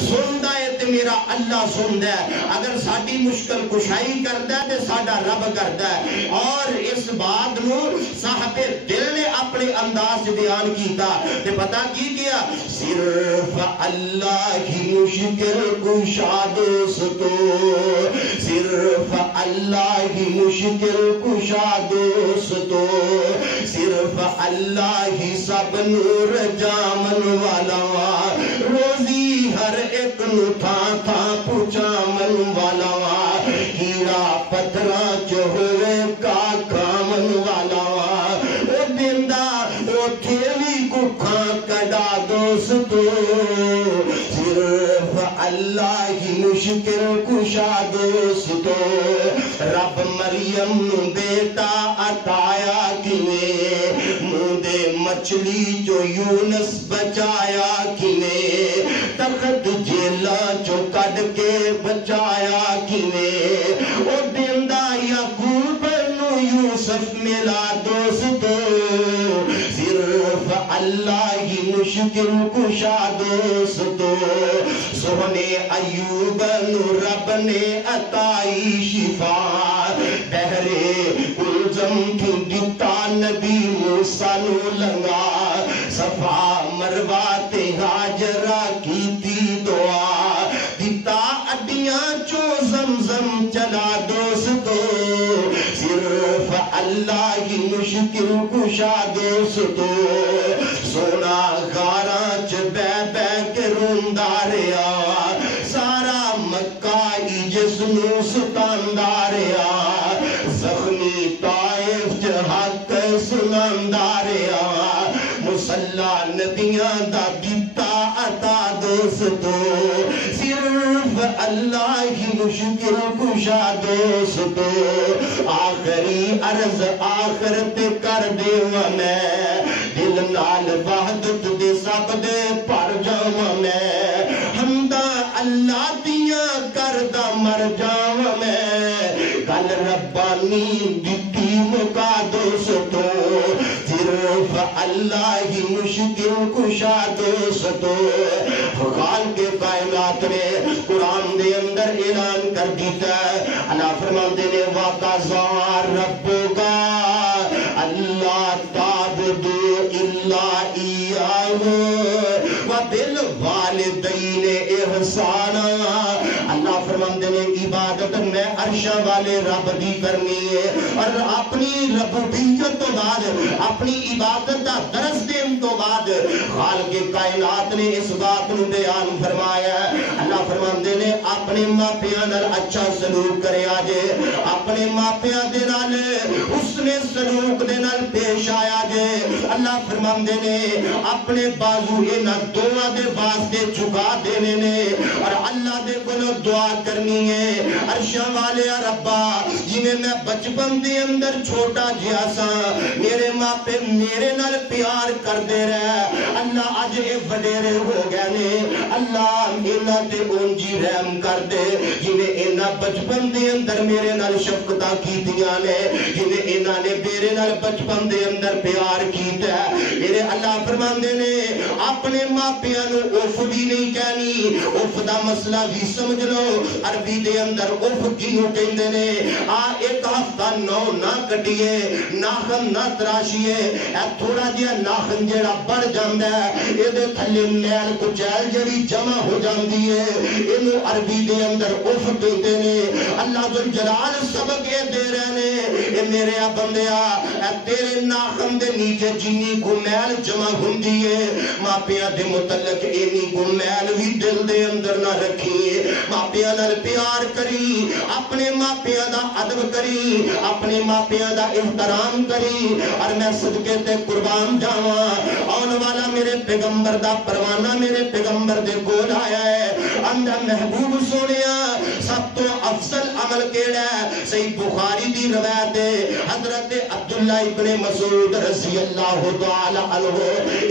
سندا ہے تے میرا اللہ سندا ہے، اگر ساڈی مشکل کشائی کردا ہے تے ساڈا رب کردا ہے۔ اور اس بات نو صاحب دل نے اپنے انداز سے بیان کیتا تے پتہ کی کیا، صرف اللہ ہی مشکل کشا دوستو، صرف اللہ ہی مشکل کشا دوستو، صرف اللہ ہی سب نور جامن والا، روزی ہر ایک نو تھا تھا پوچھا من والا، ہیرا پتھرا جو ہوئے کاکا من والا، او دیندہ او تھیوی ککھاں کڈا دوستو، صرف اللہ ہی مشکل کشا دوستو۔ رب مریم نو بیٹا عطایا کیویں، مودے مچھلی جو یونس بچایا کیویں، تخت جیلا جو کڈ کے بچایا کیویں، او دیندہ یعقوب نو یوسف ملا دوستو، صرف اللہ ہی مشکل کشا دوستو۔ سونے ایوب نو رب نے عطائی شفا، بہرے کلزم کیوں دیتا نبی موسیٰ نو لنگا، صفا مروہ تے ہاجرہ کی تی دعا، دیتا اڈیاں چو زمزم چلا دوستو، صرف اللہ ہی مشکل کشا دوستو۔ سونا غاراں چ بے بے کے روندا رہیا، سارا مکہ ای جس نو ستاندا رہیا، زخمی طائف چ حق سناندا رہیا، مسلح نبیاں دا دیتا عطا دوستو، صرف اللہ ہی مشکل کشا دوستو۔ آخری عرض آخرت کر دیواں میں، دل نال وحدت دے سب دے پر جاواں میں، حمدہ اللہ دیاں کردہ مر جاواں میں، گل ربانی دتی مکا دوستو، صرف اللہ ہی مشکل کشا دوستو۔ خالق کائنات نے قرآن دے اندر اعلان کر دیتا ہے، اللہ فرماندے نے وَقَضَىٰ رَبُّكَ أَلَّا تَعْبُدُوا إِلَّا إِيَّاهُ وَبِالْوَالِدَيْنِ إِحْسَانًا۔ اللہ فرماندے نے عبادت میں عرشہ والے رب دی کرنی ہے، اور اپنی ربوبیت تو بعد اپنی عبادت دا درس دین تو بعد خالق کائنات نے اس بات نو بیان فرمایا ہے۔ اللہ فرماندے نے اپنے ماپیاں نال اچھا سلوک کرے آجے، اپنے ماپیاں دے نال حسن سلوک دے نال پیش آیا جے۔ اللہ فرماندے نے اپنے بازو انہاں دعا دے واسطے جھکا دینے نے، اور اللہ دے کولو دعا کرنی ہے، عرشاں والے ربا جنہیں میں بچپن دے اندر چھوٹا جہا سا، میرے ماں پہ میرے نال پیار کر دے رہا، اللہ اج اے وڈیرے ہو گئے نے، اللہ انہاں تے اونجی رحم کر دے جنہیں انہاں بچپن دے اندر میرے نال شفقتاں کیتیاں نے، جنہیں انہاں نے میرے نال بچپن دے اندر پیار کیتا ہے۔ میرے اللہ فرماندے نے اپنے ماں پیاں نو اف بھی نہیں کہنی، اف دا مسئلہ بھی سمجھ لو، عربی دے اندر اف کیوں کہندے نے، ایک ہفتہ نو نہ کٹیے، ناخن نہ تراشیے، اے تھوڑا جہا ناخن جڑا بڑھ جاندا ہے، اے دے تھلے میل کچیل جڑی جمع ہو جاندی ہے، اینو عربی دے اندر اف کہندے نے۔ اللہ ذو الجلال سبق اے دے رہے نے، اے میرے بندیا اے تیرے ناخن دے نیچے جنی کو میل جمع ہوندی ہے، ماپیاں دے متعلق اینی کو میل بھی دل دے اندر نہ رکھی، ماپیاں نال پیار کری، اپنے ماپیاں دا ادب کری، اپنے ماپیاں دا احترام کری، اور میں صدقے تے قربان جاواں، آن والا میرے پیغمبر دا پروانہ میرے پیغمبر دے کول آیا ہے، اندر محبوب سونیا سب تو افضل عمل کیڑا ہے؟ صحیح بخاری دی روایت ہے، حضرت عبداللہ ابن مسعود رضی اللہ تعالی عنہ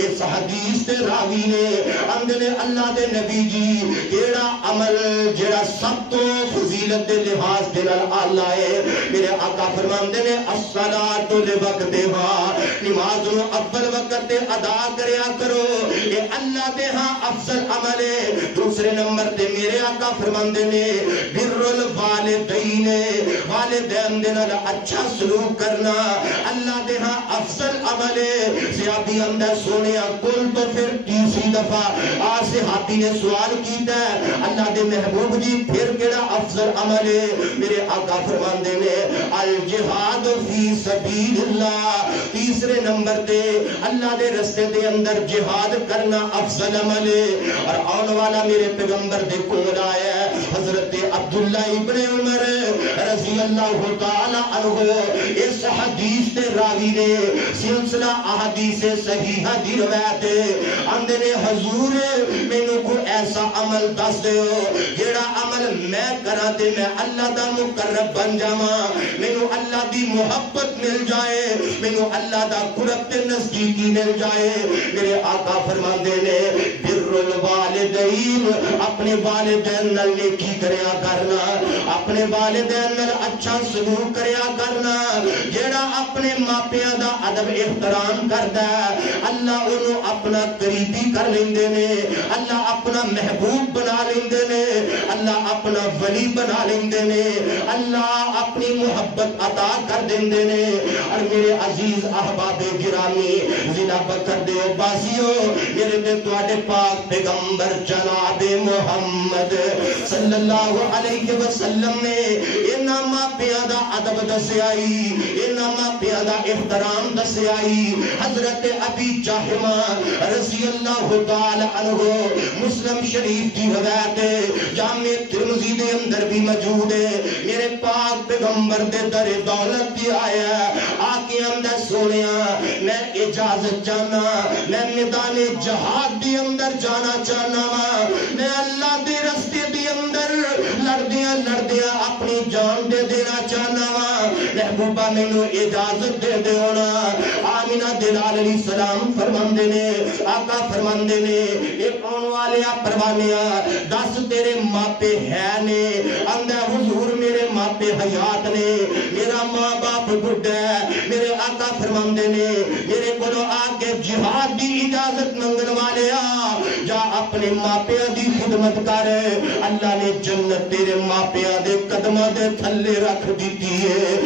اس حدیث دے راوی نے اندر اللہ دے نبی جی کیڑا عمل جڑا سب تو فضیلت دے لحاظ دے نال آلہ ہے، میرے آقا فرماندے نے الصلاۃ لوقتہا، نماز اول وقت ادا کریا کرو، یہ اللہ دے ہاں افضل عمل ہے۔ دوسرے نمبر تے میرے آقا فرماندے نے بر الوالدین والدین دے نال اچھا سلوک کرنا اللہ دے ہاں افضل عمل ہے صحابی اندر سونے کل تو پھر تیسری دفعہ صحابی نے سوال کیتا ہے اللہ دے محبوب جی پھر کیڑا افضل عمل ہے میرے آقا فرماندے نے الجہاد فی سبیل اللہ تیسرے نمبر تے اللہ دے رستے دے اندر جہاد کرنا افضل عمل ہے اور آن والا میرے پیغمبر دے کول آیا ہے حضرت عبداللہ ابن عمر رضی اللہ تعالی عنہ اس حدیث تے راوی نے سلسلہ احادیث صحیحہ دی روایت اندے نے حضور مینوں کو ایسا عمل دس دیو جیڑا عمل میں کراں تے میں اللہ دا مقرب بن جاواں مینوں اللہ دی محبت مل جائے مینوں اللہ دا قرب تے نزدیکی مل جائے میرے آقا فرماندے نے بر الوالدین اپنے والدین نال نیکی کریا کرنا اپنے والدین نال اچھا سلوک کریا کرنا جیڑا اپنے ماپیاں دا ادب احترام کردا ہے اللہ انہوں اپنا قریبی کر لیندے نے اللہ اپنا محبوب بنا لیندے نے اللہ اپنا ولی بنا لیندے نے اللہ اپنی محبت عطا کر دیندے نے اور میرے عزیز احباب گرامی ضلع بکر دے باسیو میرے دے تواڈے پاک پیغمبر جناب محمد صلی اللہ علیہ وسلم نے انہاں ماپیاں دا ادب دسیائی انہاں ماپیاں دا احترام دسیائی حضرت ابی جہمہ رضی اللہ تعالی عنہ مسلم شریف کی روایت جامع ترمذی دے اندر بھی موجود ہے میرے پاک پیغمبر دے در دولت دی آیا آکے اندر سونیا میں اجازت جانا میں میدان جہاد دی اندر جانا چاہنا میں اللہ دے رستے دی اندر لڑدیاں لڑدیاں اپنی جان دے دینا چاہنا محبوبہ مینوں اجازت دے دیونا آمینہ دلال علیہ السلام فرماندے نے آقا فرماندے نے ایک آن والیا پروانیا دس تیرے ماپے ہے نے اندہ حضور میرے ماپے حیات نے میرا ماں باپ بڑھ ہے میرے آقا فرماندے نے میرے کولو آگے جہاد دی اجازت منگن والے جا اپنے ماپیاں دی خدمت کر اللہ نے جنت تیرے ماپیاں دے قدمہ دے تھلے رکھ دیتی ہے